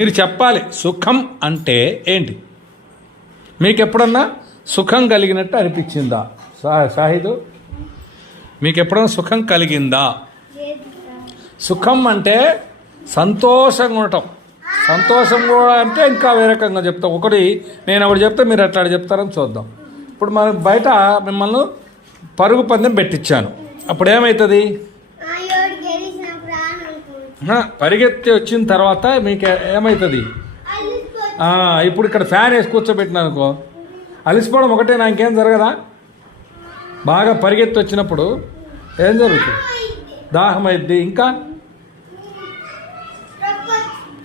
మీరు చెప్పాలి సుఖం అంటే ఏంటి? మీకు ఎప్పుడన్నా సుఖం కలిగినట్టు అనిపించిందా? షాహిదు, మీకు ఎప్పుడన్నా సుఖం కలిగిందా? సుఖం అంటే సంతోషంగా ఉండటం. సంతోషం కూడా అంటే ఇంకా వేరే రకంగా చెప్తాం. ఒకటి నేను ఒకటి చెప్తే మీరు ఎట్లా చెప్తారని చూద్దాం. ఇప్పుడు మనం బయట మిమ్మల్ని పరుగు పందెం పెట్టించాను, అప్పుడు ఏమవుతుంది? పరిగెత్తి వచ్చిన తర్వాత మీకు ఏమవుతుంది? ఇప్పుడు ఇక్కడ ఫ్యాన్ వేసి కూర్చోబెట్టినా అనుకో, అలిసిపోవడం ఒకటే, నా ఇంకేం జరగదా? బాగా పరిగెత్తి వచ్చినప్పుడు ఏం జరుగుతుంది? దాహం అయిద్ది, ఇంకా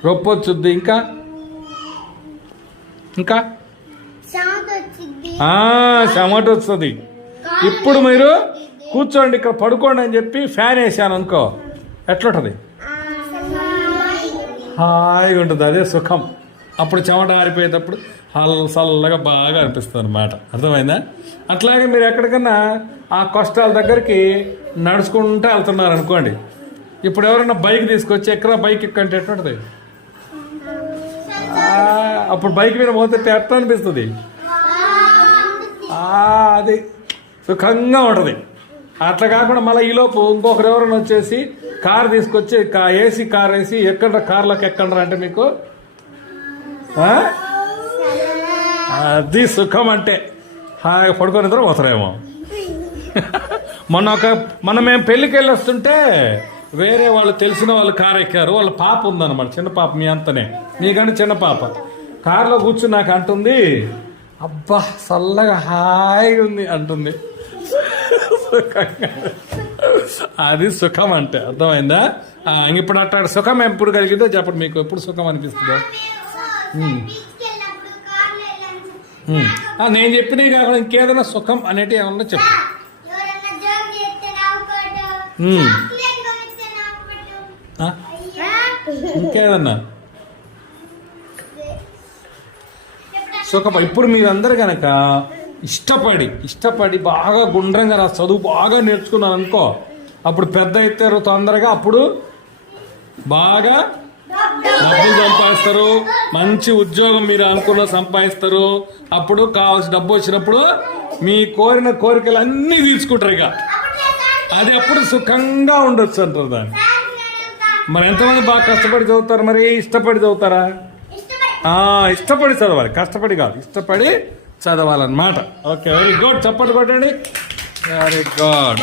రొప్పొచ్చుద్ది, ఇంకా ఇంకా చెమట వస్తుంది. ఇప్పుడు మీరు కూర్చోండి, ఇక్కడ పడుకోండి అని చెప్పి ఫ్యాన్ వేసాను అనుకో, ఎట్లుంటుంది? హాయిగా ఉంటుంది. అదే సుఖం. అప్పుడు చెమట ఆరిపోయేటప్పుడు చల్లగా బాగా అనిపిస్తుంది అన్నమాట. అర్థమైందా? అట్లాగే మీరు ఎక్కడికన్నా ఆ కష్టాల దగ్గరికి నడుచుకుంటూ వెళ్తున్నారు అనుకోండి. ఇప్పుడు ఎవరైనా బైక్ తీసుకొచ్చి ఎక్కడ బైక్ ఎక్కంటే ఎట్లుంటుంది? అప్పుడు బైక్ మీద పోతే ఎట్లా అనిపిస్తుంది? అది సుఖంగా ఉంటుంది. అట్లా కాకుండా మళ్ళీ ఈలోపు ఇంకొకరు ఎవరైనా వచ్చేసి కారు తీసుకొచ్చి ఏసీ కార్ వేసి ఎక్కడ కార్లోకి ఎక్కండ్రా అంటే మీకు అది సుఖం అంటే. హాయిగా పడుకొని ఇద్దరు పోతారేమో. మొన్న మేము పెళ్ళికి వెళ్ళి వస్తుంటే వేరే వాళ్ళు తెలిసిన వాళ్ళు కారు ఎక్కారు. వాళ్ళ పాప ఉందన్నమాట, చిన్న పాప, మీ అంతనే, మీకంటే చిన్న పాప. కారులో కూర్చుని నాకు అంటుంది, అబ్బా చల్లగా హాయిగా ఉంది అంటుంది. అది సుఖం అంటే. అర్థమైందా? ఇప్పుడు అట్లా సుఖం ఎప్పుడు కలిగిందో చెప్పండి. మీకు ఎప్పుడు సుఖం అనిపిస్తుందో? నేను చెప్పినవి కాకుండా ఇంకేదైనా సుఖం అనేటివి ఏమన్నా చెప్పు. ఇంకేదన్నా సుఖం. ఇప్పుడు మీరందరూ కనుక ఇష్టపడి బాగా గుండ్రంగా చదువు బాగా నేర్చుకున్నారు అనుకో, అప్పుడు పెద్ద అవుతారు తొందరగా, అప్పుడు బాగా డబ్బులు సంపాదిస్తారు, మంచి ఉద్యోగం మీరు అనుకున్న సంపాదిస్తారు. అప్పుడు కావాల్సిన డబ్బు వచ్చినప్పుడు మీ కోరిన కోరికలు అన్నీ తీర్చుకుంటారు. ఇక అది అప్పుడు సుఖంగా ఉండొచ్చు అంటారు దాన్ని. మరి ఎంతమంది బాగా కష్టపడి చదువుతారు? మరి ఇష్టపడి చదువుతారా? ఇష్టపడి చదవాలి, కష్టపడి కాదు, ఇష్టపడి చదవాలన్నమాట. Okay, very good. చప్పట్లు కొట్టండి. Very good.